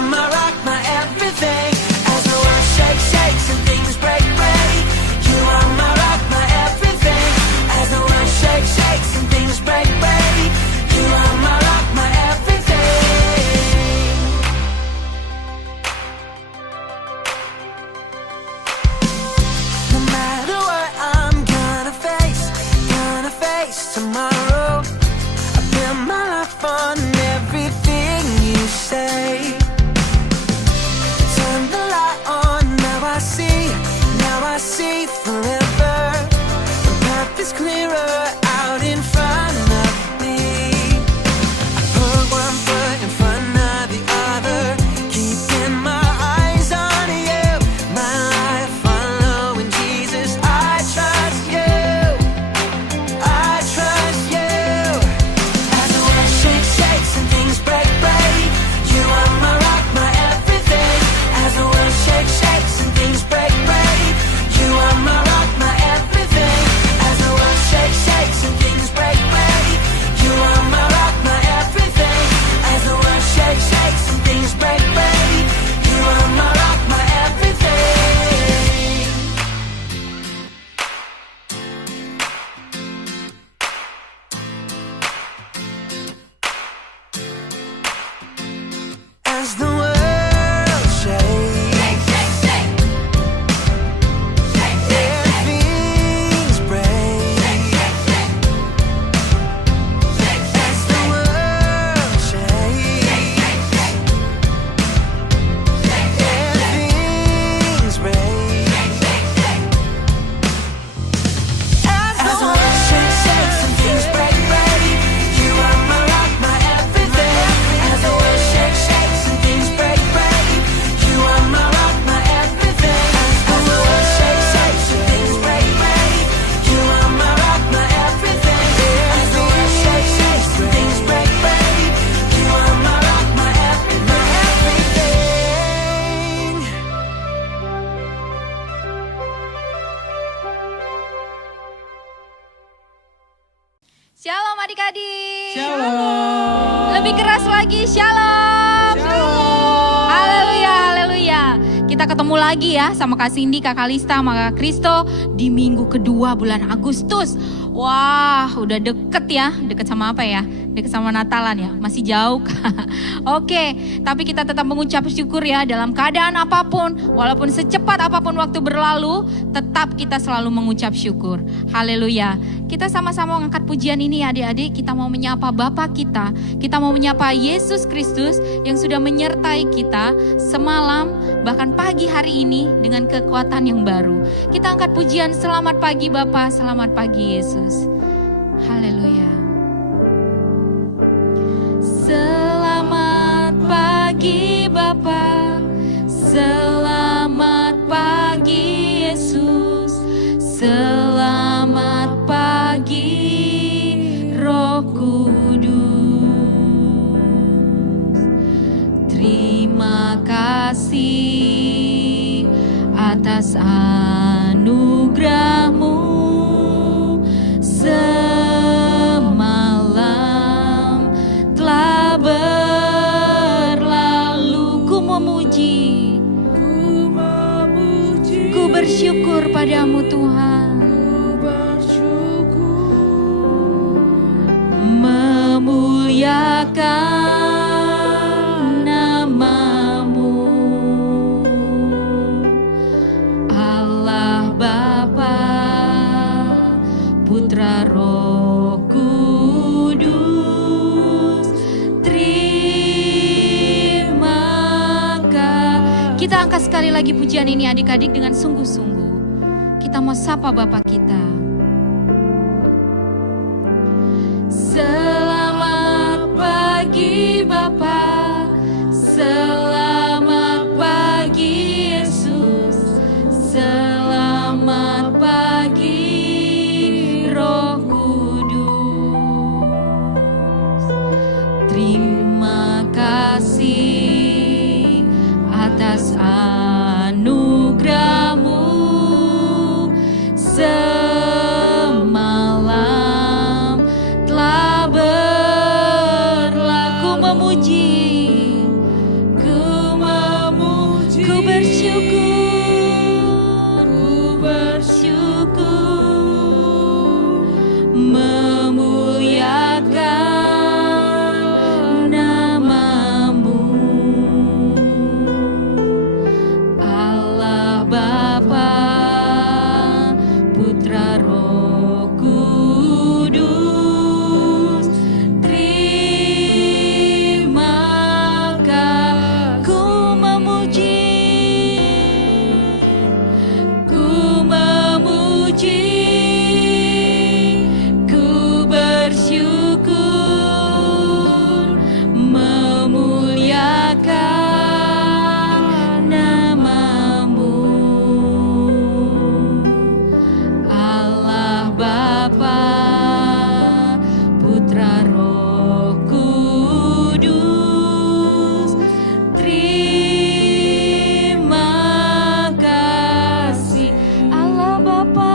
are my rock, my everything. As the world shakes, shakes and things break, break. You are my rock, my everything. As the world shakes, shakes and things break, break. You are my rock, my everything. No matter what I'm gonna face tomorrow. I build my life on everything you say. Turn the light on, now I see forever. The path is clearer out in front of me. I put one foot in front of the other, keeping my eyes on you. My life following Jesus, I trust you. I trust you. As the world shakes, shakes and things break, break. You are my rock, my everything. As the world shakes, shakes and things break, break. You are my rock, my everything. As the world shakes, shakes and things break, break. You are my rock, my everything. As the world shakes, shakes and things break, break. You are my rock, my everything. As the world shakes, and things break. As the world shakes, and things break. As the world shakes, shakes and things break, break. You are my rock, my everything. As the world shakes, shakes and things break, break. You are my rock, my everything. As the world shakes, shakes and things break, break. You are my rock, my everything. As the world shakes, shakes and things break, break. You are my rock, my everything. Shalom adik-adik. Shalom. Lebih keras lagi, shalom. Haleluya, haleluya. Kita ketemu lagi ya sama Kak Cindy, Kak Kalista, sama Kak Kristo di minggu kedua bulan Agustus. Wah, udah deket ya. Deket sama apa ya? Deket sama Natalan ya? Masih jauh. Oke, tapi kita tetap mengucap syukur ya dalam keadaan apapun. Walaupun secepat apapun waktu berlalu, tetap kita selalu mengucap syukur. Haleluya. Kita sama-sama mengangkat pujian ini adik-adik. Kita mau menyapa Bapa kita. Kita mau menyapa Yesus Kristus yang sudah menyertai kita semalam bahkan pagi hari ini dengan kekuatan yang baru. Kita angkat pujian selamat pagi Bapa, selamat pagi Yesus. Haleluya. Selamat pagi Bapa, selamat pagi Yesus, selamat pagi Roh Kudus. Terima kasih atas anugerah-Mu semalam telah berlalu. Ku memuji, ku bersyukur padamu Tuhan. Memuliakan nama-Mu, Allah Bapa, Putra Roh Kudus. Terima kasih. Kita angkat sekali lagi pujian ini adik-adik dengan sungguh-sungguh. Kita mau sapa Bapa kita. Selamat pagi Bapa, selamat pagi Yesus, selamat pagi Roh Kudus. Terima kasih atas anugerah-Mu semalam telah berlaku. Memuji, memuliakan namamu, Allah Bapa, Putra, Roh Kudus. Terima kasih, ku memuji, ku bersyukur, memuliakan namamu, Allah Bapa, Putra, Roh Kudus. Terima kasih, Allah Bapa,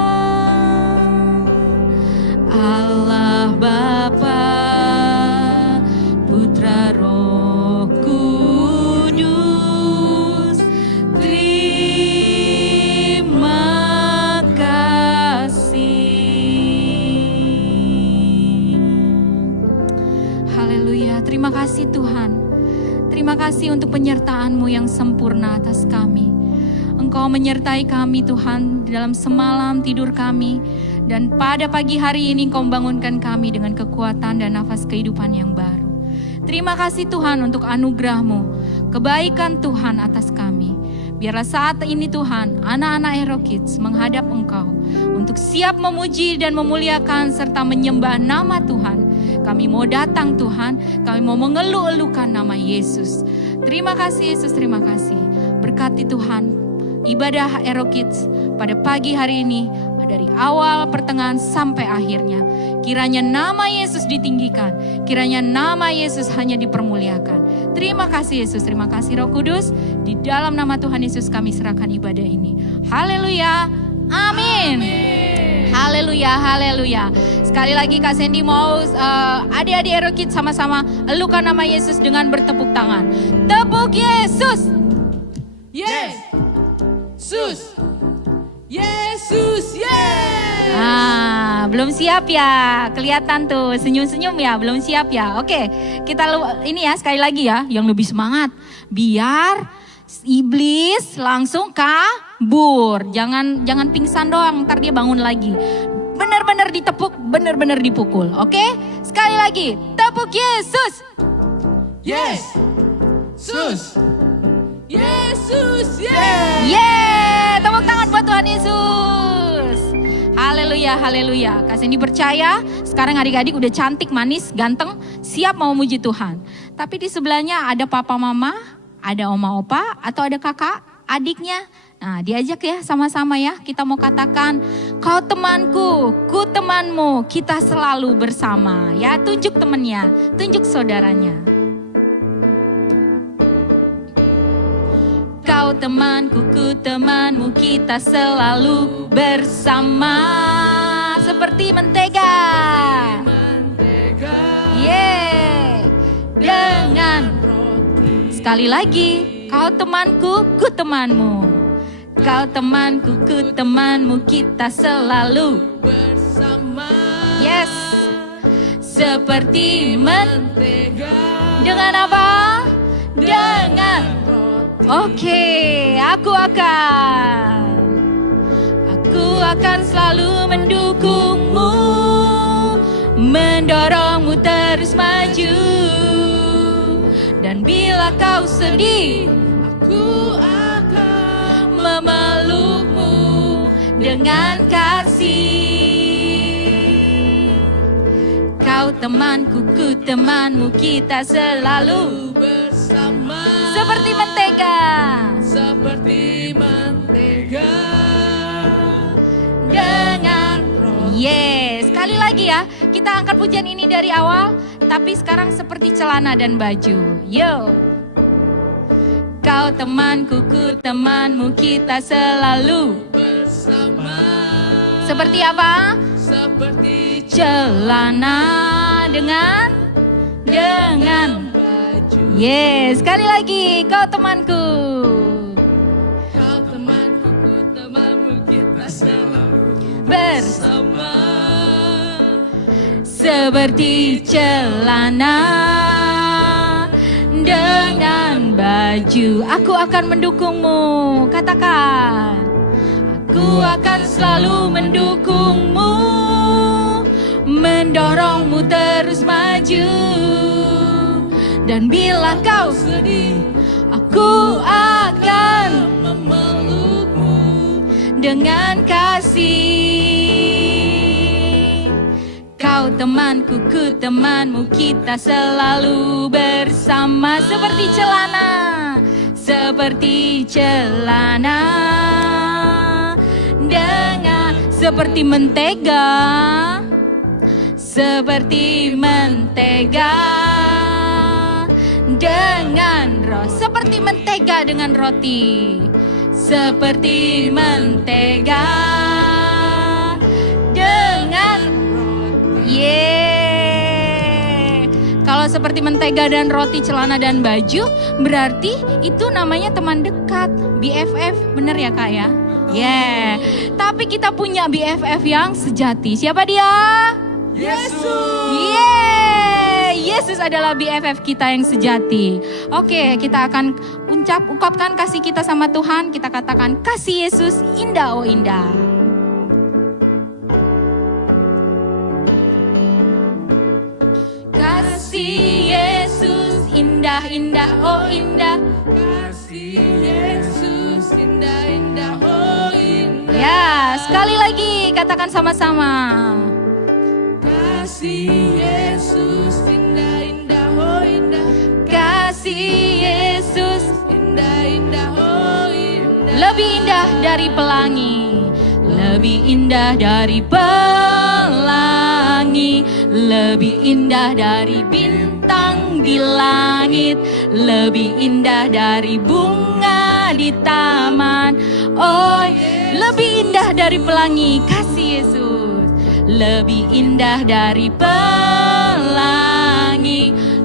Allah Bapa, Putra, Roh Kudus. Terima kasih. Haleluya, terima kasih Tuhan. Terima kasih untuk penyertaan-Mu yang sempurna atas kami. Engkau menyertai kami Tuhan di dalam semalam tidur kami. Dan pada pagi hari ini Engkau membangunkan kami dengan kekuatan dan nafas kehidupan yang baru. Terima kasih Tuhan untuk anugerah-Mu, kebaikan Tuhan atas kami. Biarlah saat ini Tuhan, anak-anak Hero Kids menghadap Engkau untuk siap memuji dan memuliakan serta menyembah nama Tuhan. Kami mau datang Tuhan, kami mau mengeluh-elukan nama Yesus. Terima kasih Yesus, terima kasih. Berkati Tuhan ibadah Hero Kids pada pagi hari ini, dari awal, pertengahan, sampai akhirnya. Kiranya nama Yesus ditinggikan, kiranya nama Yesus hanya dipermuliakan. Terima kasih Yesus, terima kasih Roh Kudus. Di dalam nama Tuhan Yesus kami serahkan ibadah ini. Haleluya, amin. Haleluya, haleluya. Sekali lagi Kak Sandy mau adik-adik Hero Kids sama-sama elukan nama Yesus dengan bertepuk tangan. Tepuk Yesus. Yesus, Yesus, belum siap ya, kelihatan tuh senyum-senyum ya, belum siap ya. Oke, kita ini ya sekali lagi ya, yang lebih semangat, biar iblis langsung kabur. Jangan pingsan doang, ntar dia bangun lagi. Benar-benar ditepuk, benar-benar dipukul. Oke, sekali lagi, tepuk Yesus. Yesus, Yesus, Tepuk tangan buat Tuhan Yesus. Haleluya, haleluya. Kak Sandy percaya sekarang adik-adik udah cantik, manis, ganteng, siap mau muji Tuhan. Tapi di sebelahnya ada papa mama, ada oma opa, atau ada kakak, adiknya. Nah, diajak ya sama-sama ya. Kita mau katakan, kau temanku, ku temanmu, kita selalu bersama. Ya, tunjuk temannya, tunjuk saudaranya. Kau temanku, ku temanmu, kita selalu bersama. Seperti mentega. Dengan sekali lagi, kau temanku, ku temanmu. Kau temanku, ku temanmu, kita selalu bersama. Yes. Seperti mentega. Dengan apa? Dengan Oke, aku akan selalu mendukungmu, mendorongmu terus maju. Dan bila kau sedih, aku akan memelukmu dengan kasih. Kau temanku, ku temanmu, kita selalu bersama. Seperti mentega. Seperti mentega. Dengan Yes, sekali lagi ya. Kita angkat pujian ini dari awal, tapi sekarang seperti celana dan baju. Yo. Kau temanku, ku temanmu, kita selalu bersama. Seperti apa? Seperti celana dengan baju. Yes, sekali lagi, kau temanku. Kau temanku, ku temanmu, kita selalu bersama. Seperti celana dengan baju, aku akan mendukungmu. Katakan, aku akan selalu mendukungmu, mendorongmu terus maju. Dan bila kau sedih, aku akan memelukmu dengan kasih. Kau temanku, ku temanmu, kita selalu bersama. Seperti celana, seperti celana dengan, seperti mentega, seperti mentega dengan seperti mentega dengan roti, seperti mentega dengan Kalau seperti mentega dan roti, celana dan baju, berarti itu namanya teman dekat, BFF, bener ya Kak ya? Tapi kita punya BFF yang sejati. Siapa dia? Yesus. Yesus adalah BFF kita yang sejati. Oke, kita akan ungkapkan kasih kita sama Tuhan. Kita katakan, kasih Yesus indah oh indah. Kasih Yesus indah-indah oh indah. Kasih Yesus indah-indah oh indah. Ya, sekali lagi katakan sama-sama. Kasih Yesus indah-indah oh indah. Kasih Yesus Indah-indah oh indah. lebih indah dari pelangi, lebih indah dari pelangi, lebih indah dari bintang di langit, lebih indah dari bunga di taman. Oh, lebih indah dari pelangi, kasih Yesus. Lebih indah dari pelangi,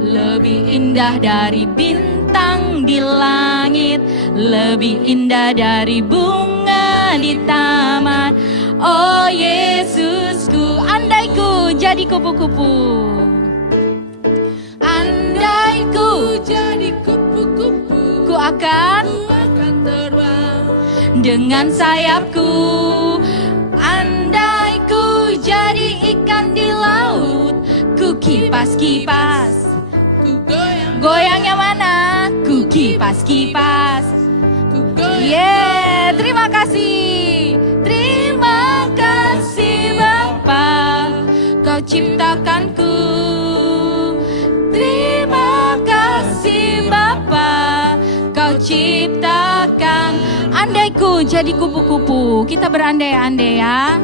lebih indah dari bintang di langit, lebih indah dari bunga di taman. Oh Yesusku, andai ku jadi kupu-kupu, andai ku Jadi kupu-kupu, ku akan terbang dengan sayapku. Andai ku jadi ikan di laut, ku kipas-kipas. ku goyang, Goyangnya mana? Ku kipas-kipas. ku goyang. Terima kasih. Terima kasih Bapa, Kau ciptakanku. Terima kasih Bapa, Kau ciptakan. Andaiku jadi kupu-kupu, kita berandai-andai ya.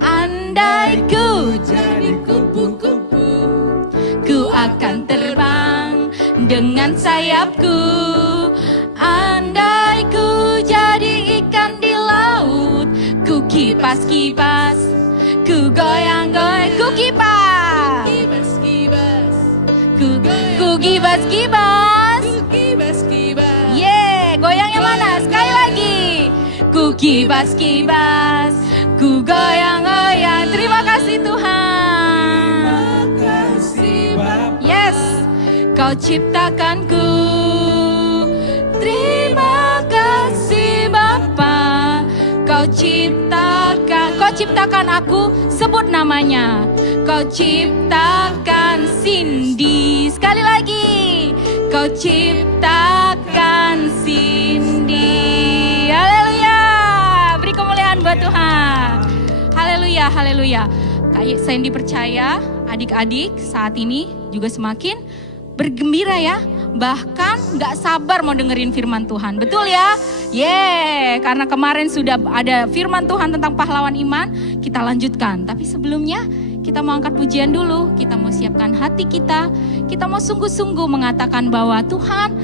Andaiku Jadi kupu-kupu, ku akan terbang dengan sayapku. Andai ku jadi ikan di laut, ku kipas-kipas, ku goyang-goyang, ku kipas, kibas-kibas, ku kibas-kibas. kibas-kibas. Goyangnya mana? Sekali lagi. Ku kibas-kibas, ku goyang-goyang. Terima kasih Tuhan. Kasih Bapa, Yes, Kau ciptakanku. Terima kasih Bapa, Kau ciptakan aku. Sebut namanya. Kau ciptakan Cindy. Sekali lagi. Kau ciptakan Cindy. Haleluya. Beri kemuliaan buat Tuhan. Haleluya, haleluya. Kayak Sandy percaya adik-adik saat ini juga semakin bergembira ya. Bahkan gak sabar mau dengerin firman Tuhan. Betul ya? Karena kemarin sudah ada firman Tuhan tentang pahlawan iman. Kita lanjutkan. Tapi sebelumnya kita mau angkat pujian dulu. Kita mau siapkan hati kita. Kita mau sungguh-sungguh mengatakan bahwa Tuhan,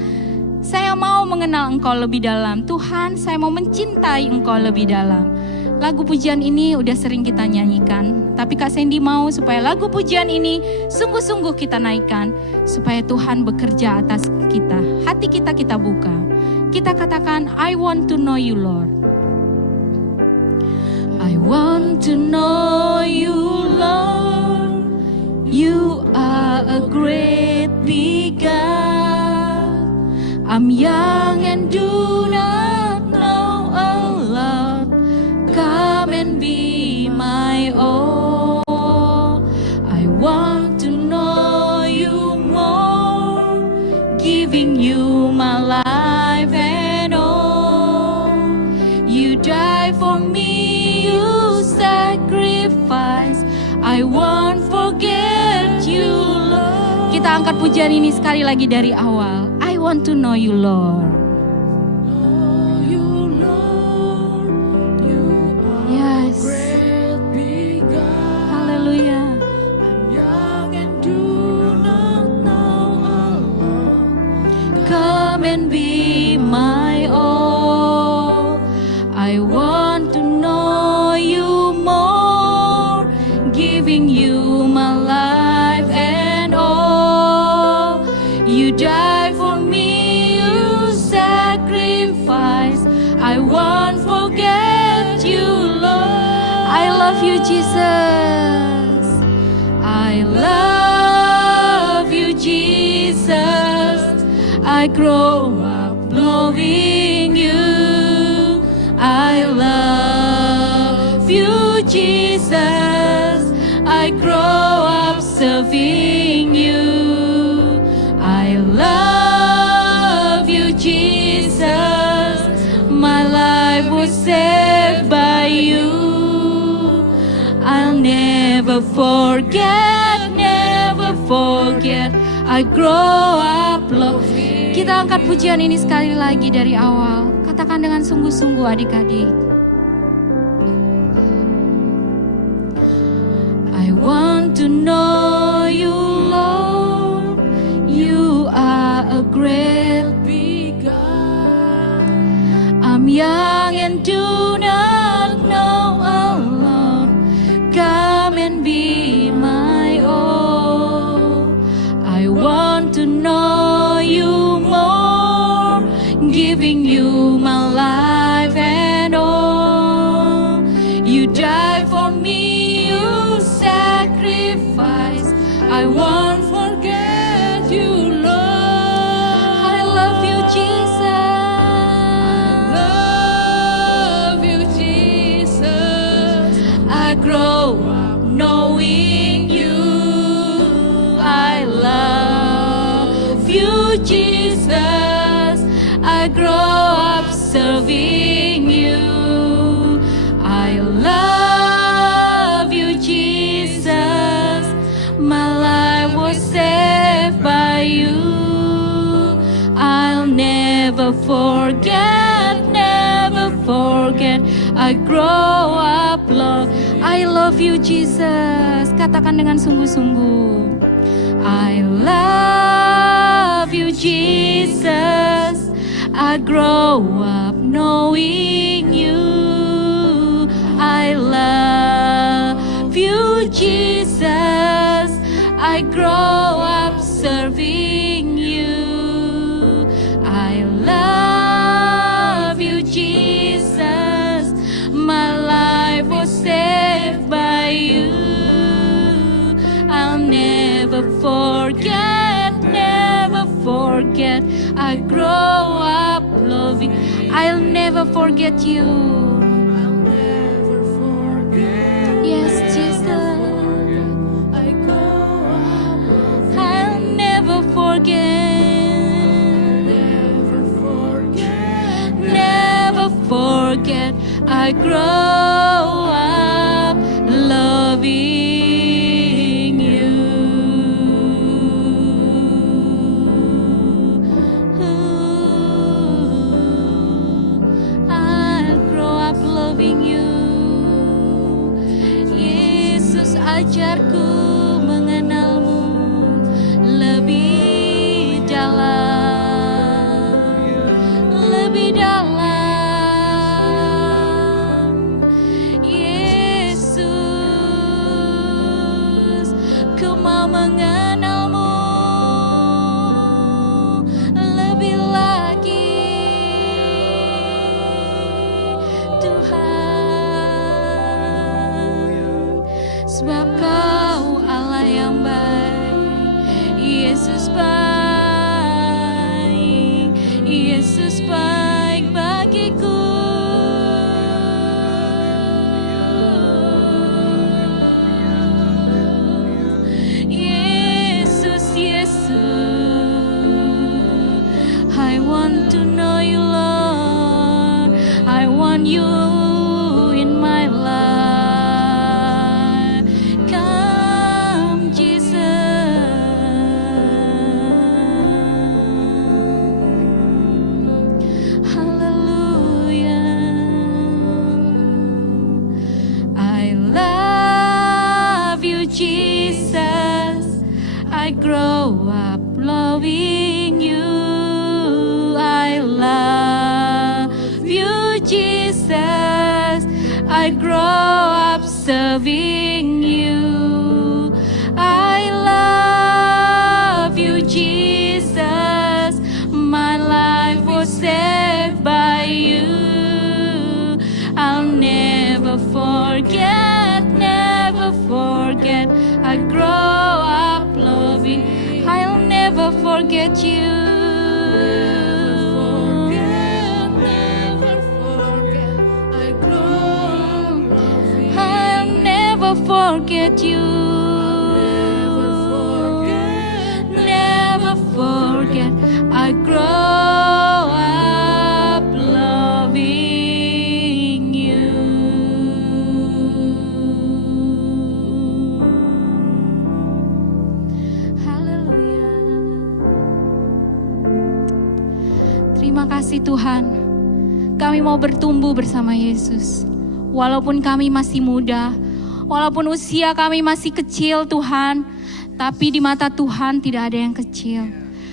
saya mau mengenal Engkau lebih dalam. Tuhan, saya mau mencintai Engkau lebih dalam. Lagu pujian ini udah sering kita nyanyikan. Tapi Kak Sandy mau supaya lagu pujian ini sungguh-sungguh kita naikkan. Supaya Tuhan bekerja atas kita. Hati kita buka. Kita katakan, I want to know you, Lord. I want to know you, Lord. You are a great big God. I'm young and do not know a lot. Come and be my all. I want to know you more, giving you my life and all. You died for me, you sacrifice. I won't forget you, Lord. Kita angkat pujian ini sekali lagi dari awal. I want to know you, Lord. Yes. Hallelujah. Come and be my all. I want to know you more, giving you my life and all. You died for me, you sacrifice. I won't forget you, Lord. I love you, Jesus. I love you, Jesus. I grow up loving you. I love you, Jesus. I grow up serving you. I love you, Jesus. My life was saved by you. I'll never forget, never forget. I grow up loving. Kita angkat pujian ini sekali lagi dari awal. Katakan dengan sungguh-sungguh adik-adik. I want to know you, Lord. You are a great big God. I'm young and do not know a lot. Come and be my all. I want to know you more, giving you my life and all. You died for me, you sacrifice. I won't forget you, Lord. I love you, Jesus. I love you, Jesus. I grow up knowing you. I love you, Jesus. I grow up serving you. I love you, Jesus. My life was saved by you. I'll never forget, never forget. I grow up love. I love you, Jesus. Katakan dengan sungguh-sungguh. I love you, Jesus. I grow up knowing you. I love you, Jesus. I grow up serving you. I love you, Jesus. My life was saved by you. I'll never forget, never forget. I grow up loving. I'll never forget you. I'll never forget. Yes, Jesus. I grow up loving. I'll never forget. Never forget. Never forget. I grow up loving. Ajarku mengenalmu lebih dalam, lebih dalam. Yesus, ku mau mengenalmu lebih lagi. Tuhan, sebab Kau Allah yang baik. Yesus baik, Yesus baik bagiku. Yesus, Yesus, I want to know you, Lord. I want you in my life. Come, Jesus. Hallelujah. I love you, Jesus. I grow up loving you. I love you, Jesus. I grow up serving you. I love you, Jesus. My life was saved by you. I'll never forget, never forget. I grow up loving. I'll never forget you. I'll never forget you. Never forget. I grow up loving you. Haleluya. Terima kasih Tuhan. Kami mau bertumbuh bersama Yesus. Walaupun kami masih muda, walaupun usia kami masih kecil Tuhan, tapi di mata Tuhan tidak ada yang kecil.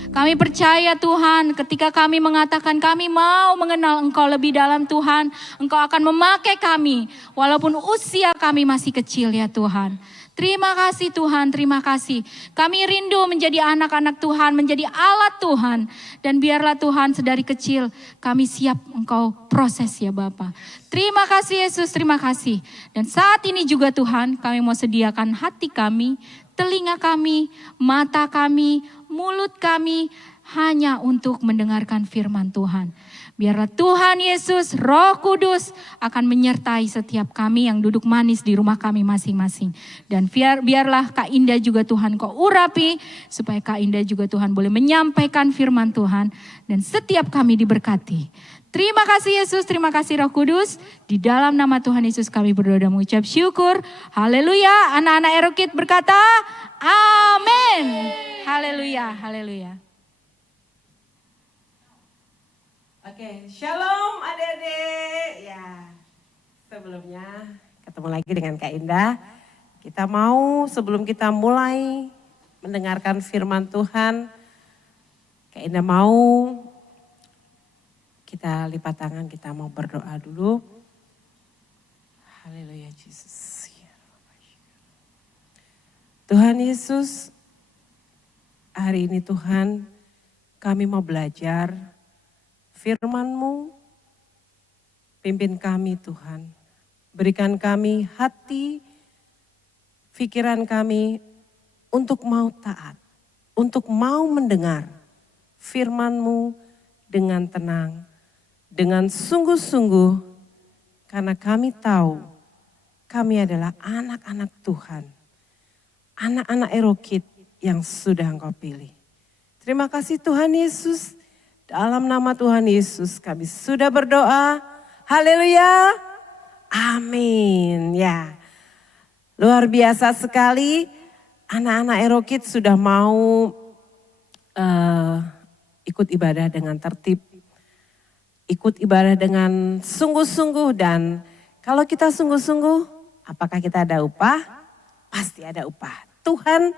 Kami percaya Tuhan, ketika kami mengatakan kami mau mengenal Engkau lebih dalam Tuhan, Engkau akan memakai kami, walaupun usia kami masih kecil ya Tuhan. Terima kasih Tuhan, terima kasih. Kami rindu menjadi anak-anak Tuhan, menjadi alat Tuhan. Dan biarlah Tuhan sedari kecil kami siap Engkau proses ya Bapa. Terima kasih Yesus, terima kasih. Dan saat ini juga Tuhan kami mau sediakan hati kami, telinga kami, mata kami, mulut kami hanya untuk mendengarkan firman Tuhan. Biarlah Tuhan Yesus, Roh Kudus akan menyertai setiap kami yang duduk manis di rumah kami masing-masing. Dan biarlah Kak Indah juga Tuhan Kau urapi, supaya Kak Indah juga Tuhan boleh menyampaikan firman Tuhan. Dan setiap kami diberkati. Terima kasih Yesus, terima kasih Roh Kudus. Di dalam nama Tuhan Yesus kami berdoa dan mengucap syukur. Haleluya, anak-anak Erokid berkata, amin. Haleluya, haleluya. Oke, shalom adik-adik. Ya, sebelumnya ketemu lagi dengan Kak Indah. Kita mau sebelum kita mulai mendengarkan firman Tuhan, Kak Indah mau kita lipat tangan, kita mau berdoa dulu. Haleluya Yesus. Tuhan Yesus, hari ini Tuhan kami mau belajar firman-Mu. Pimpin kami Tuhan, berikan kami hati, pikiran kami untuk mau taat, untuk mau mendengar firman-Mu dengan tenang, dengan sungguh-sungguh, karena kami tahu kami adalah anak-anak Tuhan, anak-anak Erokid yang sudah Engkau pilih. Terima kasih Tuhan Yesus, dalam nama Tuhan Yesus kami sudah berdoa. Haleluya, amin. Ya, luar biasa sekali anak-anak Erokid sudah mau ikut ibadah dengan tertib, ikut ibadah dengan sungguh-sungguh. Dan kalau kita sungguh-sungguh, apakah kita ada upah? Pasti ada upah. Tuhan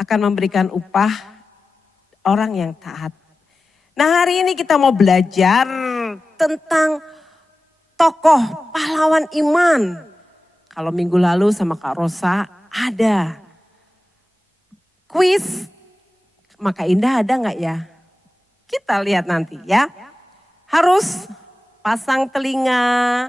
akan memberikan upah orang yang taat. Nah, hari ini kita mau belajar tentang tokoh pahlawan iman. Kalau minggu lalu sama Kak Rosa ada kuis, maka Indah ada nggak ya? Kita lihat nanti ya. Harus pasang telinga,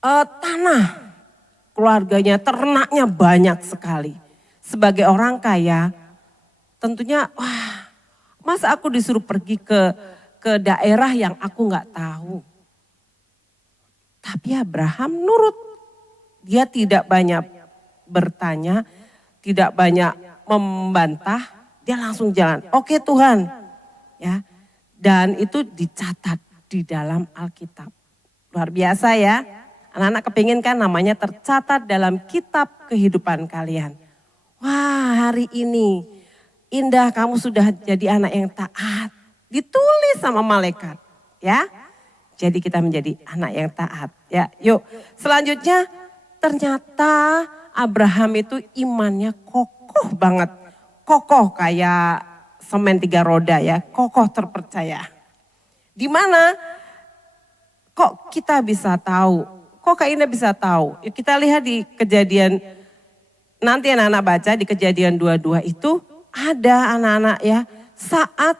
tanah, keluarganya, ternaknya banyak sekali. Sebagai orang kaya, tentunya wah, masa aku disuruh pergi ke daerah yang aku nggak tahu. Tapi Abraham nurut. Dia tidak banyak bertanya, tidak banyak membantah, dia langsung jalan. Oke Tuhan, ya. Dan itu dicatat di dalam Alkitab. Luar biasa ya. Anak-anak kepingin kan namanya tercatat dalam kitab kehidupan kalian. Wah, hari ini Indah kamu sudah jadi anak yang taat. Ditulis sama malaikat, ya. Jadi kita menjadi anak yang taat. Ya, yuk. Selanjutnya ternyata Abraham itu imannya kokoh banget. Kokoh kayak semen 3 roda ya, kokoh terpercaya. Di mana kok kita bisa tahu? Kok Kak Indah bisa tahu? Ya, kita lihat di Kejadian, nanti anak-anak baca di Kejadian 22 itu ada anak-anak ya saat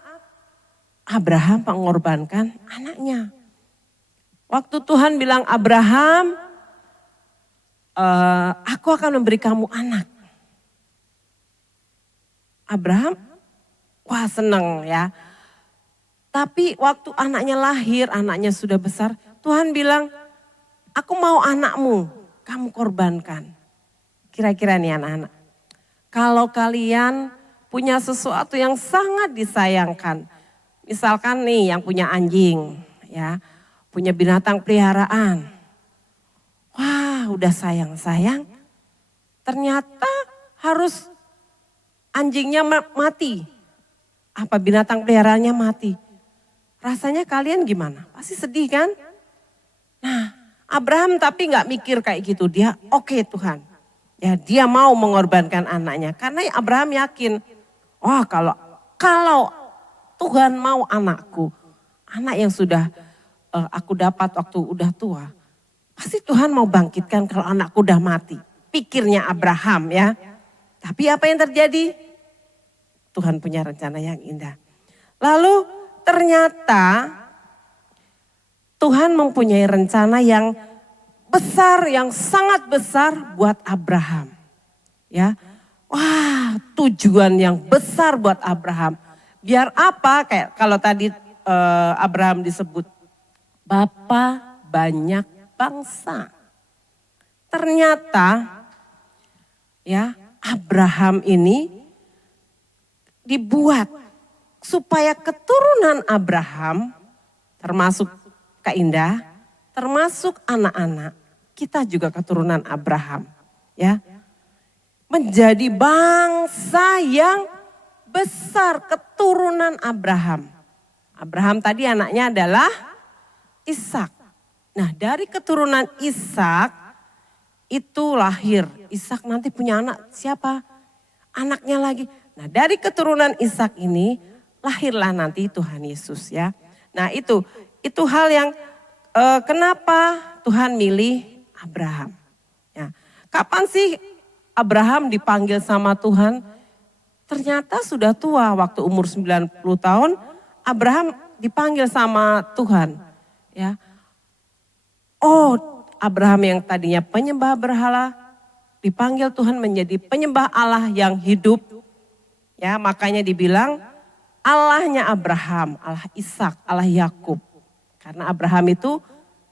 Abraham mengorbankan anaknya. Waktu Tuhan bilang Abraham, aku akan memberi kamu anak. Abraham, wah seneng ya. Tapi waktu anaknya lahir, anaknya sudah besar, Tuhan bilang, aku mau anakmu, kamu korbankan. Kira-kira nih anak-anak, kalau kalian punya sesuatu yang sangat disayangkan, misalkan nih yang punya anjing, ya, punya binatang peliharaan, wah udah sayang-sayang, ternyata harus anjingnya mati, apa binatang peliharaannya mati. Rasanya kalian gimana? Pasti sedih kan? Nah, Abraham tapi gak mikir kayak gitu. Dia oke Tuhan. Ya, dia mau mengorbankan anaknya. Karena Abraham yakin, wah kalau Tuhan mau anakku, anak yang sudah aku dapat waktu udah tua, pasti Tuhan mau bangkitkan kalau anakku udah mati. Pikirnya Abraham ya. Tapi apa yang terjadi? Tuhan punya rencana yang indah. Lalu ternyata Tuhan mempunyai rencana yang besar, yang sangat besar buat Abraham. Ya, wah tujuan yang besar buat Abraham. Biar apa? Kayak kalau tadi Abraham disebut Bapa banyak bangsa. Ternyata ya Abraham ini dibuat supaya keturunan Abraham, termasuk Kak Indah, termasuk anak-anak, kita juga keturunan Abraham, ya, menjadi bangsa yang besar, keturunan Abraham. Abraham tadi anaknya adalah Ishak. Nah, dari keturunan Ishak itu lahir, Ishak nanti punya anak siapa? Anaknya lagi. Nah, dari keturunan Ishak ini lahirlah nanti Tuhan Yesus ya. Nah itu hal yang kenapa Tuhan milih Abraham. Ya. Kapan sih Abraham dipanggil sama Tuhan? Ternyata sudah tua, waktu umur 90 tahun Abraham dipanggil sama Tuhan. Ya. Oh, Abraham yang tadinya penyembah berhala dipanggil Tuhan menjadi penyembah Allah yang hidup. Ya, makanya dibilang Allahnya Abraham, Allah Ishak, Allah Yakub. Karena Abraham itu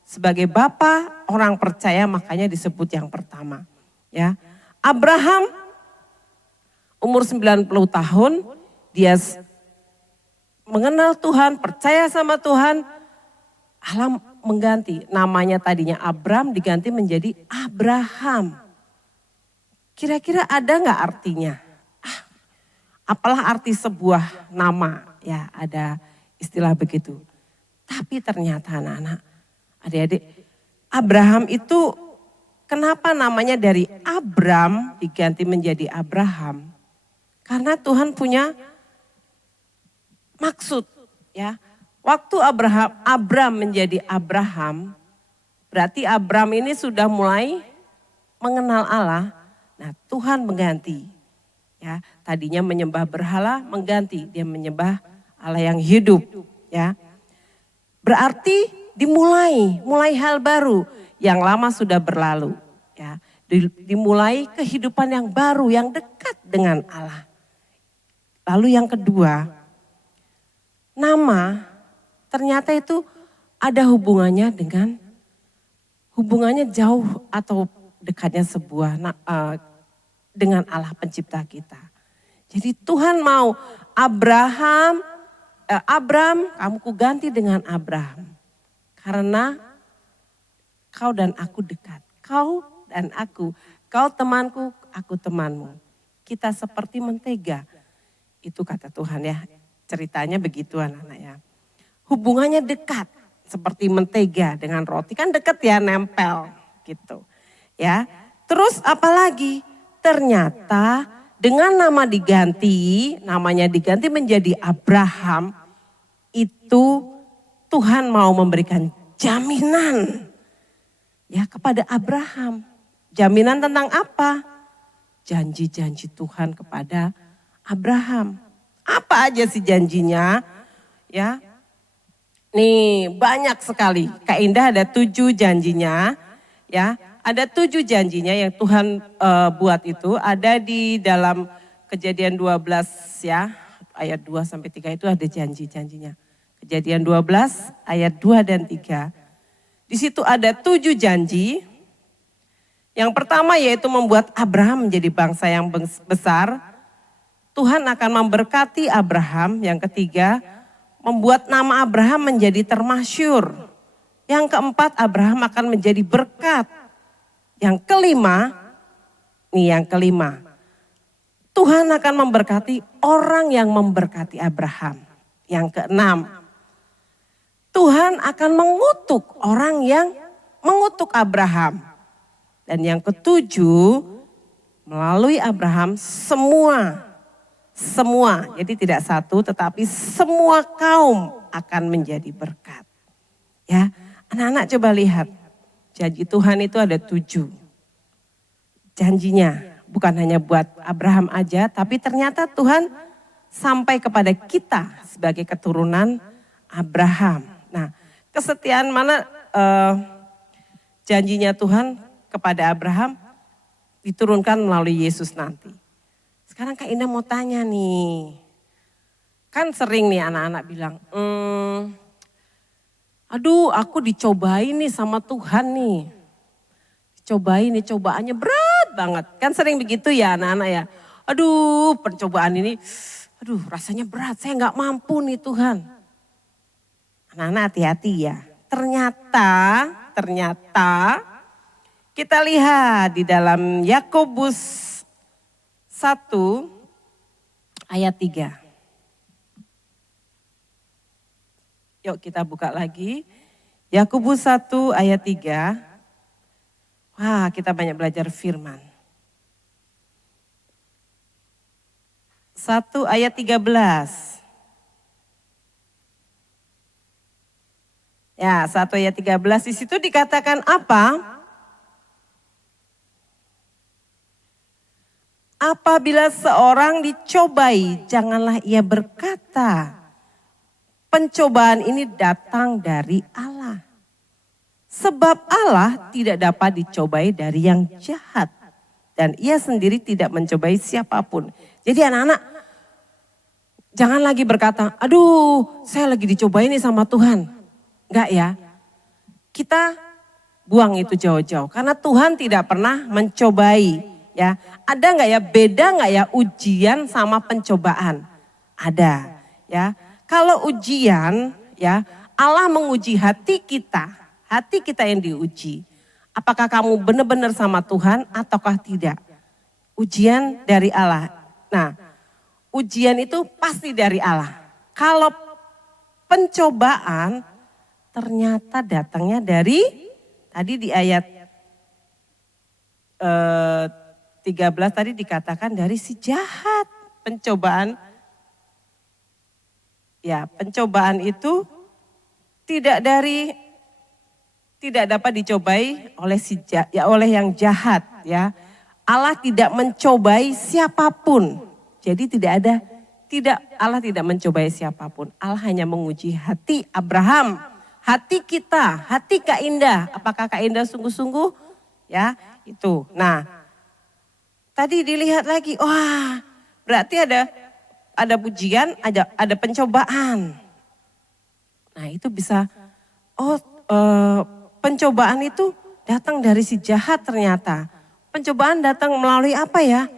sebagai bapa orang percaya makanya disebut yang pertama. Ya, Abraham umur 90 tahun dia mengenal Tuhan, percaya sama Tuhan. Allah mengganti namanya tadinya Abram diganti menjadi Abraham. Kira-kira ada nggak artinya? Apalah arti sebuah nama, ya ada istilah begitu. Tapi ternyata anak-anak, adik-adik, Abraham itu kenapa namanya dari Abram diganti menjadi Abraham? Karena Tuhan punya maksud ya. Waktu Abram menjadi Abraham, berarti Abram ini sudah mulai mengenal Allah. Nah, Tuhan mengganti. Ya, tadinya menyembah berhala, mengganti dia menyembah Allah yang hidup, ya. Berarti mulai hal baru. yang lama sudah berlalu. Ya, dimulai kehidupan yang baru, yang dekat dengan Allah. Lalu yang kedua, nama ternyata itu ada hubungannya jauh atau dekatnya dengan Allah pencipta kita. Jadi Tuhan mau Abram, kamu kuganti dengan Abraham. Karena kau dan aku dekat. Kau dan aku, kau temanku, aku temanmu. Kita seperti mentega. Itu kata Tuhan ya. Ceritanya begitu anak-anak ya. Hubungannya dekat. Seperti mentega dengan roti. Kan dekat ya, nempel gitu. Ya. Terus apalagi? Ternyata dengan namanya diganti menjadi Abraham. Itu Tuhan mau memberikan jaminan ya kepada Abraham. Jaminan tentang apa? Janji-janji Tuhan kepada Abraham. Apa aja sih janjinya? Ya, nih banyak sekali. Kak Indah ada 7 janjinya. Ya, ada 7 janjinya yang Tuhan buat itu. Ada di dalam Kejadian 12 ya, ayat 2 sampai 3 itu ada janji-janjinya. Kejadian 12 ayat 2 dan 3. Di situ ada 7 janji. Yang pertama yaitu membuat Abraham menjadi bangsa yang besar. Tuhan akan memberkati Abraham. Yang ketiga, membuat nama Abraham menjadi termasyur. Yang keempat, Abraham akan menjadi berkat. Yang kelima, Tuhan akan memberkati orang yang memberkati Abraham. Yang keenam, Tuhan akan mengutuk orang yang mengutuk Abraham. Dan yang ketujuh, melalui Abraham semua, jadi tidak satu tetapi semua kaum akan menjadi berkat. Ya, anak-anak coba lihat, janji Tuhan itu ada 7. Janjinya bukan hanya buat Abraham aja, tapi ternyata Tuhan sampai kepada kita sebagai keturunan Abraham. Nah, kesetiaan mana janjinya Tuhan kepada Abraham diturunkan melalui Yesus nanti. Sekarang Kak Indah mau tanya nih. Kan sering nih anak-anak bilang, aduh aku dicobain nih sama Tuhan nih. Dicobain nih, cobaannya berat banget. Kan sering begitu ya anak-anak ya. Aduh percobaan ini, aduh rasanya berat, saya gak mampu nih Tuhan. Anak-anak hati-hati ya. Ternyata kita lihat di dalam Yakobus 1 ayat 3. Yuk kita buka lagi. Yakobus 1 ayat 3. Wah, kita banyak belajar firman. 1 ayat 13. Ya, 1 ayat 13 di situ dikatakan apa? Apabila seorang dicobai, janganlah ia berkata, pencobaan ini datang dari Allah. Sebab Allah tidak dapat dicobai dari yang jahat. Dan ia sendiri tidak mencobai siapapun. Jadi anak-anak, jangan lagi berkata, aduh saya lagi dicobai nih sama Tuhan. Enggak ya, kita buang itu jauh-jauh. Karena Tuhan tidak pernah mencobai. Ya, ada nggak ya, beda nggak ya ujian sama pencobaan? Ada ya. Kalau ujian ya, Allah menguji hati kita yang diuji. Apakah kamu benar-benar sama Tuhan ataukah tidak? Ujian dari Allah. Nah, ujian itu pasti dari Allah. Kalau pencobaan ternyata datangnya dari, tadi di ayat 13 tadi dikatakan dari si jahat. Pencobaan, ya pencobaan itu tidak dapat dicobai oleh yang jahat ya. Allah tidak mencobai siapapun. Jadi Allah tidak mencobai siapapun. Allah hanya menguji hati Abraham, hati kita, hati Kak Indah. Apakah Kak Indah sungguh-sungguh? Ya, itu. Nah, tadi dilihat lagi, wah, berarti ada pujian, ada pencobaan. Nah, itu bisa pencobaan itu datang dari si jahat ternyata. Pencobaan datang melalui apa ya?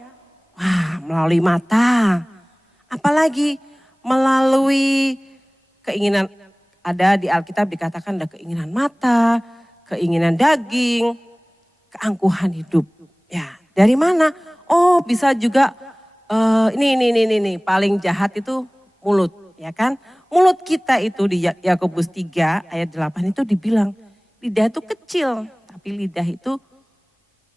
Wah, melalui mata. Apalagi melalui keinginan, ada di Alkitab dikatakan ada keinginan mata, keinginan daging, keangkuhan hidup. Ya, dari mana? Oh, bisa juga ini paling jahat itu mulut, ya kan? Mulut kita itu di Yakobus 3 ayat 8 itu dibilang lidah itu kecil, tapi lidah itu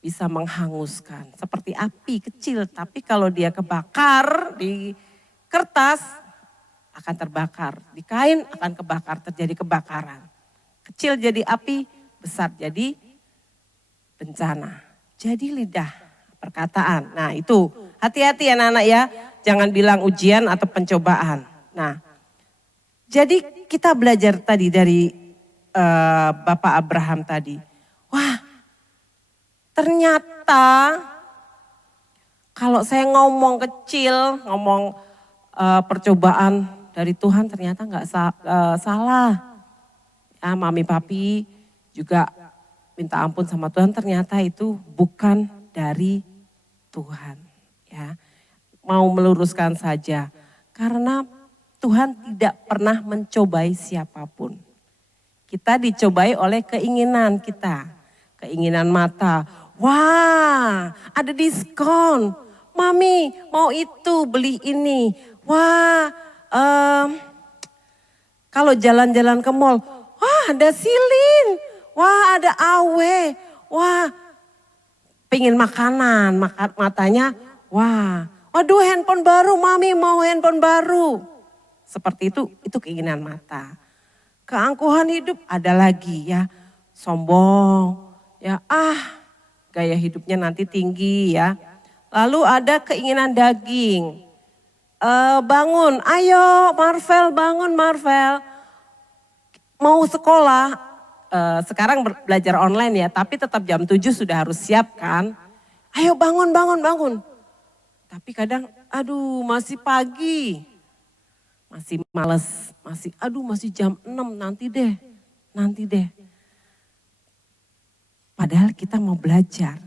bisa menghanguskan. Seperti api kecil, tapi kalau dia kebakar di kertas akan terbakar. Di kain akan kebakar, terjadi kebakaran. Kecil jadi api, besar jadi bencana. Jadi lidah, perkataan. Nah itu, hati-hati anak-anak ya. Jangan bilang ujian atau pencobaan. Nah, jadi kita belajar tadi dari Bapak Abraham tadi. Wah, ternyata kalau saya ngomong kecil, ngomong percobaan dari Tuhan ternyata nggak salah. Ya, mami papi juga minta ampun sama Tuhan, ternyata itu bukan dari Tuhan. Ya, mau meluruskan saja, karena Tuhan tidak pernah mencobai siapapun. Kita dicobai oleh keinginan kita, keinginan mata. Wah, ada diskon. Mami mau itu, beli ini. Wah, kalau jalan-jalan ke mall, wah ada silin, wah ada awe, wah pengen makanan, matanya, wah, waduh handphone baru, mami mau handphone baru. Seperti itu keinginan mata. Keangkuhan hidup ada lagi ya, sombong, ya gaya hidupnya nanti tinggi ya. Lalu ada keinginan daging. Bangun, ayo Marvel, bangun Marvel. Mau sekolah, sekarang belajar online ya, tapi tetap jam 7 sudah harus siap kan. Ayo bangun. Tapi kadang, aduh masih pagi. Masih males, masih jam 6, nanti deh. Padahal kita mau belajar.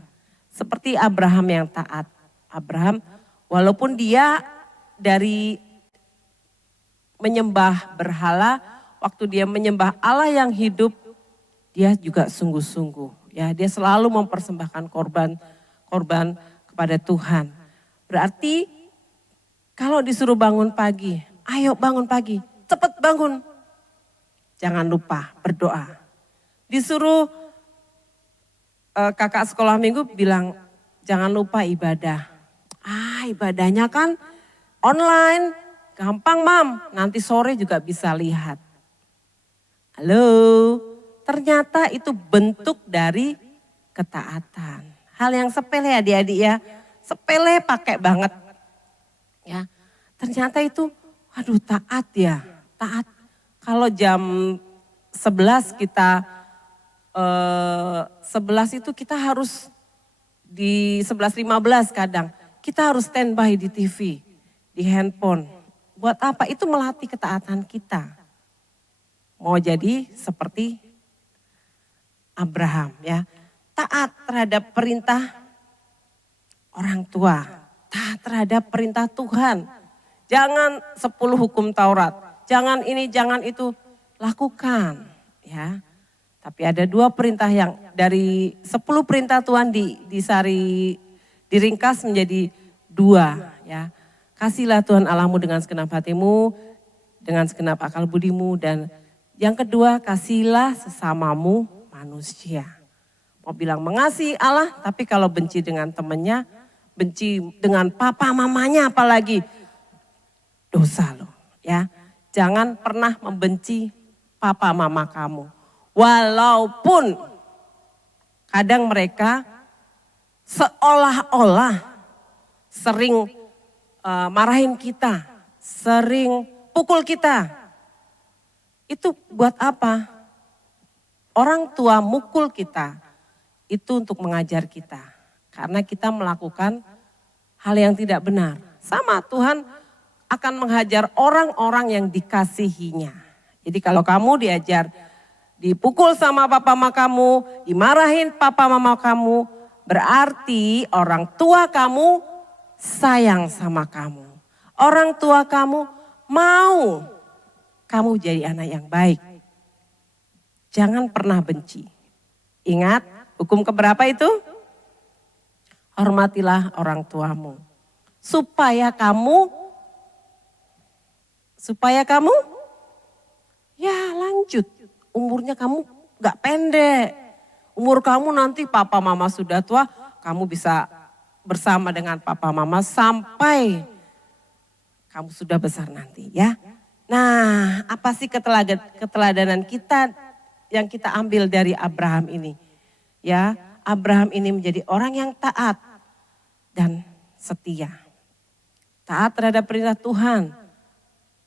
Seperti Abraham yang taat. Abraham walaupun dia dari menyembah berhala, waktu dia menyembah Allah yang hidup, dia juga sungguh-sungguh. Ya, dia selalu mempersembahkan korban kepada Tuhan. Berarti kalau disuruh bangun pagi, ayo bangun pagi, cepat bangun. Jangan lupa berdoa. Disuruh kakak sekolah minggu bilang, jangan lupa ibadah. Ibadahnya kan online, gampang mam, nanti sore juga bisa lihat. Halo, ternyata itu bentuk dari ketaatan. Hal yang sepele adik-adik ya, sepele pakai banget. Ya, ternyata itu, aduh taat ya, taat. Kalau jam 11 kita, 11 itu kita harus di 11.15 kadang. Kita harus standby di TV, di handphone. Buat apa? Itu melatih ketaatan kita. Mau jadi seperti Abraham ya. Taat terhadap perintah orang tua. Taat terhadap perintah Tuhan. Jangan 10 hukum Taurat. Jangan ini, jangan itu. Lakukan ya. Tapi ada 2 perintah yang dari 10 perintah Tuhan diringkas menjadi 2 ya. Kasihlah Tuhan Allahmu dengan segenap hatimu, dengan segenap akal budimu, dan yang kedua kasihlah sesamamu manusia. Mau bilang mengasihi Allah, tapi kalau benci dengan temannya, benci dengan papa mamanya apalagi, dosa loh ya. Jangan pernah membenci papa mama kamu. Walaupun kadang mereka seolah-olah sering marahin kita, sering pukul kita. Itu buat apa? orang tua mukul kita, itu untuk mengajar kita. Karena kita melakukan hal yang tidak benar. Sama Tuhan akan menghajar orang-orang yang dikasihinya. Jadi kalau kamu diajar, dipukul sama papa mama kamu, dimarahin papa mama kamu, berarti orang tua kamu sayang sama kamu. Orang tua kamu mau kamu jadi anak yang baik. Jangan pernah benci. Ingat, hukum keberapa itu? Hormatilah orang tuamu. Supaya kamu ya lanjut. Umurnya kamu gak pendek. Umur kamu nanti papa mama sudah tua, kamu bisa bersama dengan papa mama sampai kamu sudah besar nanti ya. Nah, apa sih keteladanan kita yang kita ambil dari Abraham ini? Ya, Abraham ini menjadi orang yang taat dan setia. Taat terhadap perintah Tuhan,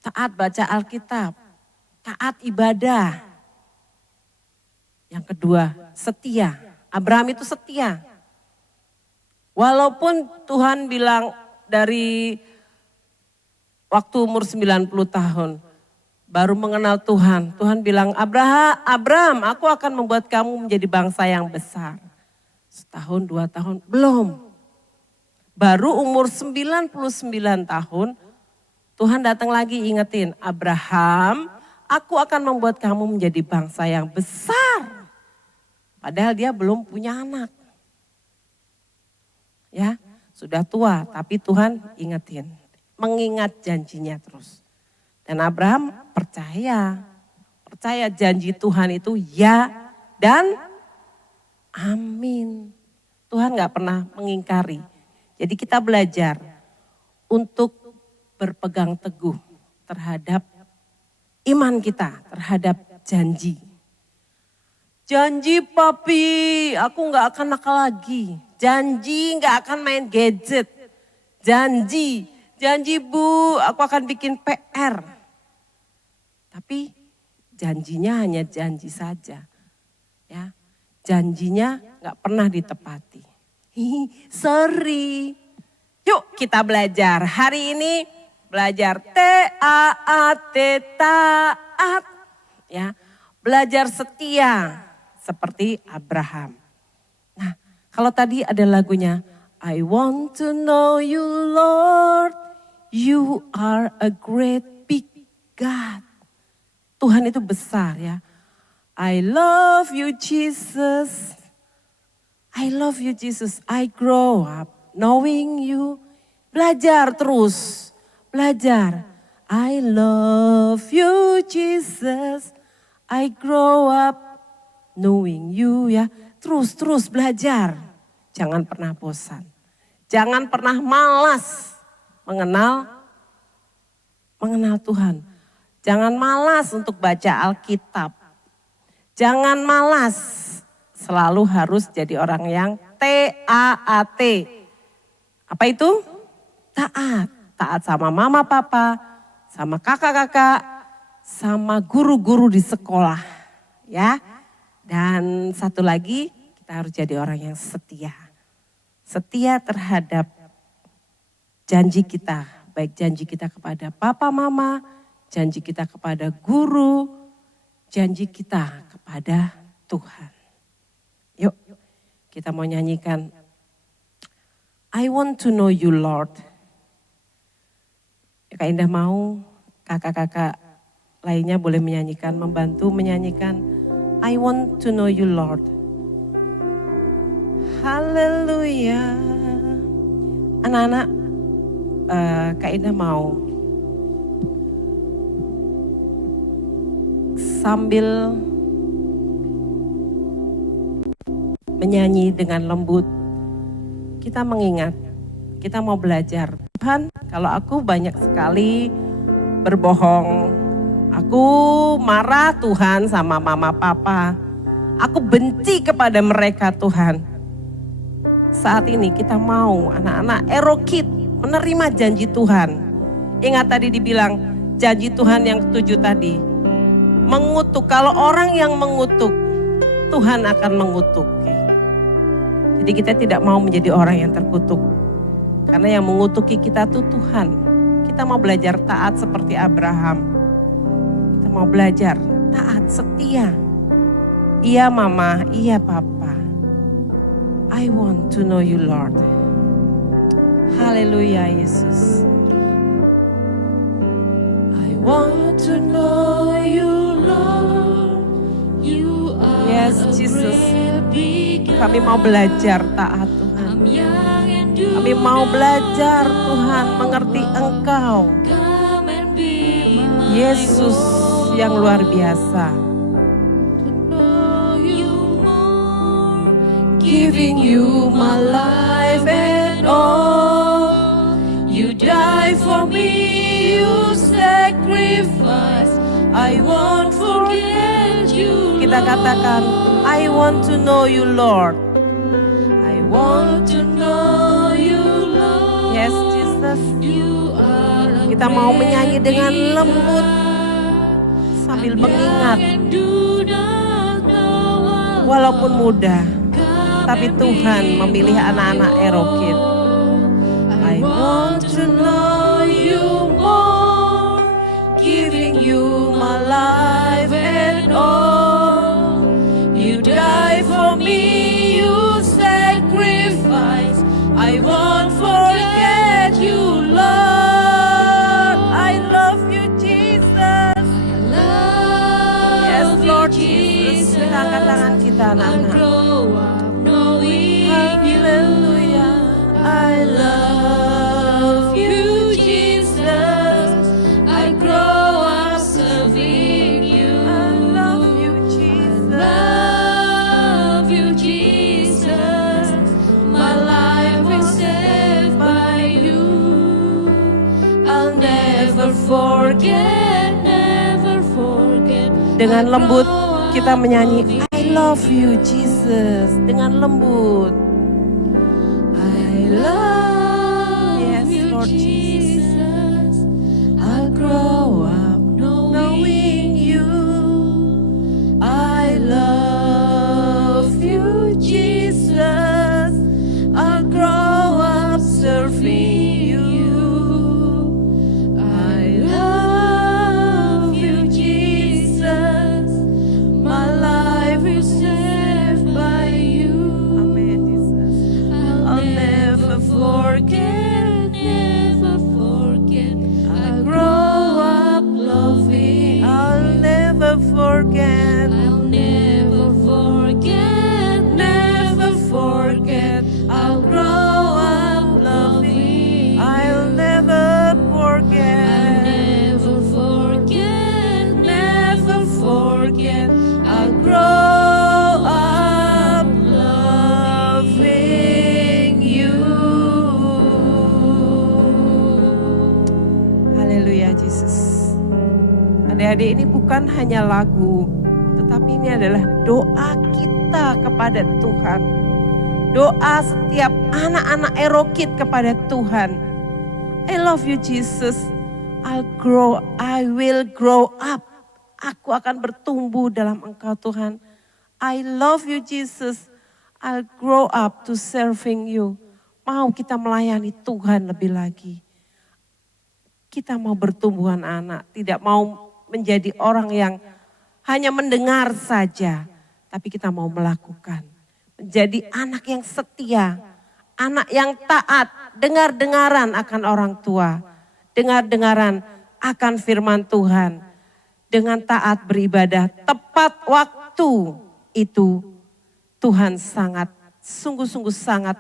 taat baca Alkitab, taat ibadah. Yang kedua, setia. Abraham itu setia. Walaupun Tuhan bilang dari waktu umur 90 tahun, baru mengenal Tuhan. Tuhan bilang, Abraham, aku akan membuat kamu menjadi bangsa yang besar. Setahun, 2 tahun, belum. Baru umur 99 tahun, Tuhan datang lagi ingetin, Abraham, aku akan membuat kamu menjadi bangsa yang besar. Padahal dia belum punya anak. Ya, sudah tua, tapi Tuhan ingetin. Mengingat janjinya terus. Dan Abraham percaya janji Tuhan itu ya dan amin. Tuhan gak pernah mengingkari. Jadi kita belajar untuk berpegang teguh terhadap iman kita, terhadap janji. Janji papi, aku gak akan nakal lagi. Janji gak akan main gadget. Janji bu, aku akan bikin PR. Tapi janjinya hanya janji saja. Ya, janjinya gak pernah ditepati. Sorry. Yuk kita belajar. Hari ini belajar T-A-A-T, taat. Ya, belajar setia seperti Abraham. Nah, kalau tadi ada lagunya, I want to know you Lord, you are a great big God. Tuhan itu besar ya. I love you Jesus. I love you Jesus. I grow up knowing you. Belajar terus. Belajar. I love you Jesus. I grow up knowing you ya. Terus belajar. Jangan pernah bosan. Jangan pernah malas mengenal Tuhan. Jangan malas untuk baca Alkitab. Jangan malas selalu harus jadi orang yang T-A-A-T. Apa itu? Taat. Taat sama mama papa, sama kakak-kakak, sama guru-guru di sekolah. Ya. Dan satu lagi, kita harus jadi orang yang setia. Setia terhadap janji kita. Baik janji kita kepada papa mama, janji kita kepada guru, janji kita kepada Tuhan. Yuk, kita mau nyanyikan I want to know you Lord. Kak Indah mau, kakak-kakak lainnya boleh menyanyikan, membantu menyanyikan I want to know you Lord. Haleluya. Anak-anak, Kak Indah mau sambil menyanyi dengan lembut, kita mengingat, kita mau belajar. Tuhan, kalau aku banyak sekali berbohong, aku marah Tuhan sama mama papa, aku benci kepada mereka Tuhan. Saat ini kita mau anak-anak erokit menerima janji Tuhan. Ingat tadi dibilang janji Tuhan yang 7 tadi. Mengutuk, kalau orang yang mengutuk Tuhan akan mengutuki. Jadi kita tidak mau menjadi orang yang terkutuk. Karena yang mengutuki kita tuh Tuhan. Kita mau belajar taat seperti Abraham. Kita mau belajar taat, setia. Iya mama, iya papa. I want to know you Lord. Haleluya Yesus. I want to know you Lord. You are Yes, a Jesus. great big Kami mau belajar taat Tuhan. I'm young and do Kami mau belajar Tuhan mengerti Engkau. come and be my Yesus yang luar biasa. know you more, Giving you my life and all. You die for me, you sacrifice. I won't forget you. Kita katakan, I want to know you Lord. I want to know you Lord. Yes Jesus. you are a Kita mau menyanyi dengan lembut sambil mengingat. and do not know Walaupun mudah, tapi Tuhan memilih anak-anak Erokid. I want to know you more, giving you my life and all. You die for me, you sacrifice. I won't forget you, Lord. I love you, Jesus. Yes, Lord Jesus. Kita angkat tangan kita, anak-anak. grow up knowing Hallelujah. I love you, Jesus. I grow up serving you. I love you, Jesus. Love you, Jesus. My life is saved by you. I'll never forget, never forget. Dengan lembut kita menyanyi I love you, Jesus. Dengan lembut. I love Yes, you, Lord Jesus. Jesus. I'll grow up knowing you. I love you, Jesus. I'll grow up serving you. I love you, Jesus. My life is saved by you. Amen, Jesus. I'll never forget, never forget. I'll grow up loving. I'll never forget. I'll never forget, Never forget. I'll grow up loving. I'll never forget. never forget, Never forget. I'll grow up loving you. Haleluya, Jesus. Adik-adik, ini bukan hanya lagu, tetapi ini adalah doa kita kepada Tuhan. Doa setiap anak-anak Erokid kepada Tuhan. I love you, Jesus. I will grow up. Aku akan bertumbuh dalam Engkau, Tuhan. I love you, Jesus. I'll grow up to serving you. Mau kita melayani Tuhan lebih lagi. Kita mau bertumbuh anak, tidak mau menjadi orang yang hanya mendengar saja, tapi kita mau melakukan. Menjadi anak yang setia, anak yang taat, dengar-dengaran akan orang tua, dengar-dengaran akan firman Tuhan. Dengan taat beribadah tepat waktu itu, Tuhan sangat, sungguh-sungguh sangat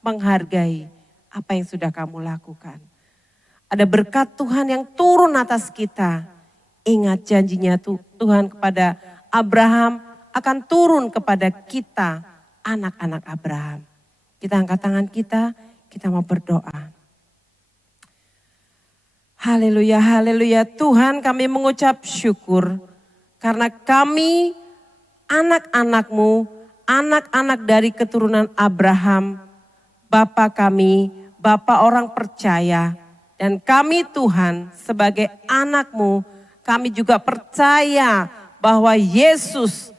menghargai apa yang sudah kamu lakukan. Ada berkat Tuhan yang turun atas kita. Ingat janjinya Tuhan kepada Abraham akan turun kepada kita, anak-anak Abraham. Kita angkat tangan kita mau berdoa. Haleluya, haleluya. Tuhan, kami mengucap syukur karena kami anak-anak-Mu, anak-anak dari keturunan Abraham, Bapa kami, Bapa orang percaya. Dan kami Tuhan sebagai anak-Mu, kami juga percaya bahwa Yesus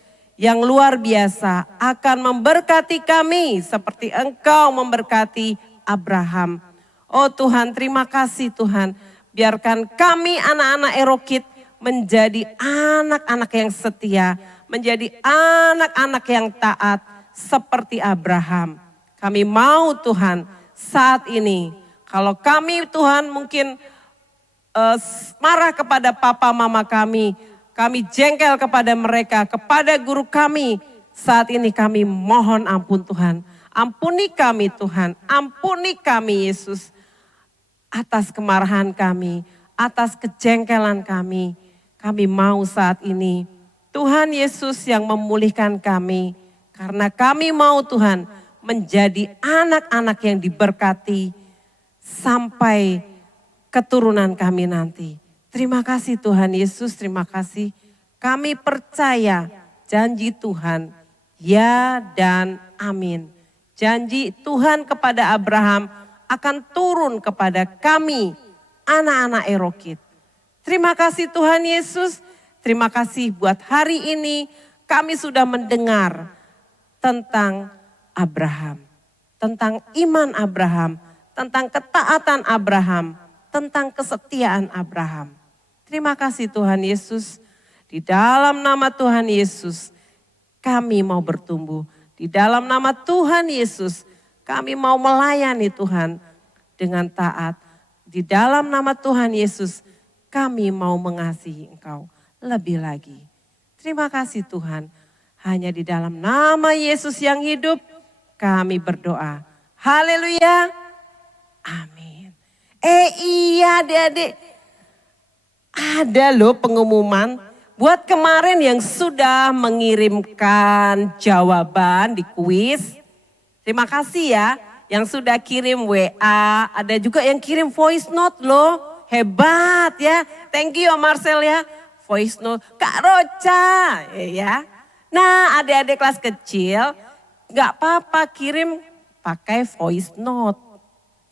yang luar biasa akan memberkati kami seperti Engkau memberkati Abraham. Oh Tuhan, terima kasih Tuhan. Biarkan kami anak-anak Erokid menjadi anak-anak yang setia, menjadi anak-anak yang taat seperti Abraham. Kami mau Tuhan saat ini, kalau kami Tuhan mungkin marah kepada papa mama kami jengkel kepada mereka, kepada guru kami. Saat ini kami mohon ampun Tuhan. Ampuni kami Tuhan, ampuni kami Yesus. Atas kemarahan kami, atas kejengkelan kami. Kami mau saat ini Tuhan Yesus yang memulihkan kami. Karena kami mau Tuhan menjadi anak-anak yang diberkati sampai keturunan kami nanti. Terima kasih Tuhan Yesus, terima kasih. Kami percaya janji Tuhan, ya dan amin. Janji Tuhan kepada Abraham akan turun kepada kami, anak-anak Erokid. Terima kasih Tuhan Yesus, terima kasih buat hari ini kami sudah mendengar tentang Abraham, tentang iman Abraham, tentang ketaatan Abraham, tentang kesetiaan Abraham. Terima kasih Tuhan Yesus. Di dalam nama Tuhan Yesus kami mau bertumbuh. Di dalam nama Tuhan Yesus kami mau melayani Tuhan dengan taat. Di dalam nama Tuhan Yesus kami mau mengasihi Engkau lebih lagi. Terima kasih Tuhan. Hanya di dalam nama Yesus yang hidup kami berdoa. Haleluya. Amin. Iya adik-adik. Ada loh pengumuman buat kemarin yang sudah mengirimkan jawaban di kuis. Terima kasih ya yang sudah kirim WA. Ada juga yang kirim voice note loh. Hebat ya. Thank you Marcel ya. Voice note. Kak Roca ya. Nah adik-adik kelas kecil gak apa-apa kirim pakai voice note.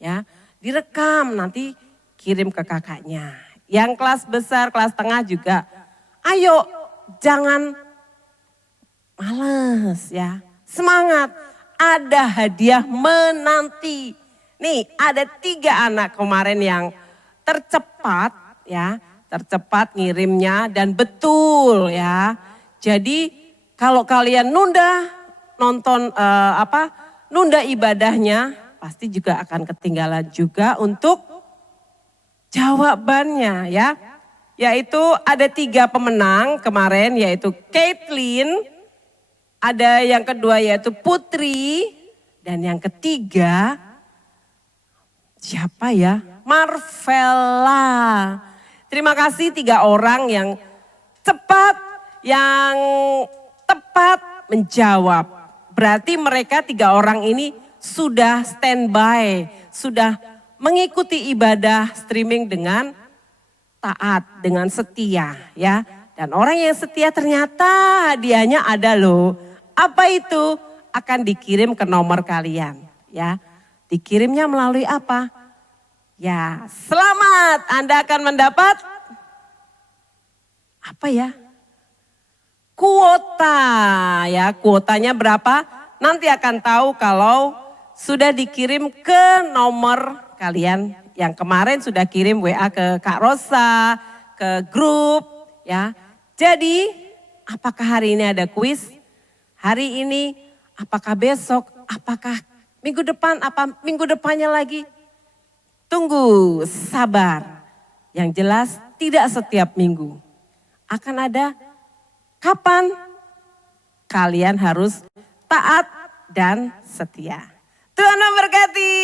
Ya, direkam nanti kirim ke kakaknya. Yang kelas besar, kelas tengah juga. Ayo, jangan males ya. Semangat, ada hadiah menanti. Nih, ada 3 anak kemarin yang tercepat ya. Tercepat ngirimnya dan betul ya. Jadi kalau kalian nunda ibadahnya, pasti juga akan ketinggalan juga untuk jawabannya ya. Yaitu ada 3 pemenang kemarin yaitu Caitlin, ada yang kedua yaitu Putri, dan yang ketiga siapa ya? Marvella. Terima kasih 3 orang yang tepat menjawab. Berarti mereka 3 orang ini sudah standby, sudah mengikuti ibadah streaming dengan taat, dengan setia ya. Dan orang yang setia ternyata hadiahnya ada loh. Apa itu? Akan dikirim ke nomor kalian ya. Dikirimnya melalui apa? Ya, selamat Anda akan mendapat apa ya? Kuota ya. Kuotanya berapa? Nanti akan tahu kalau sudah dikirim ke nomor kalian yang kemarin sudah kirim WA ke Kak Rosa, ke grup ya. Jadi apakah hari ini ada kuis? Hari ini, apakah besok, apakah minggu depan, apa minggu depannya lagi? Tunggu, sabar. Yang jelas tidak setiap minggu. Akan ada kapan? Kalian harus taat dan setia. Tuhan memberkati.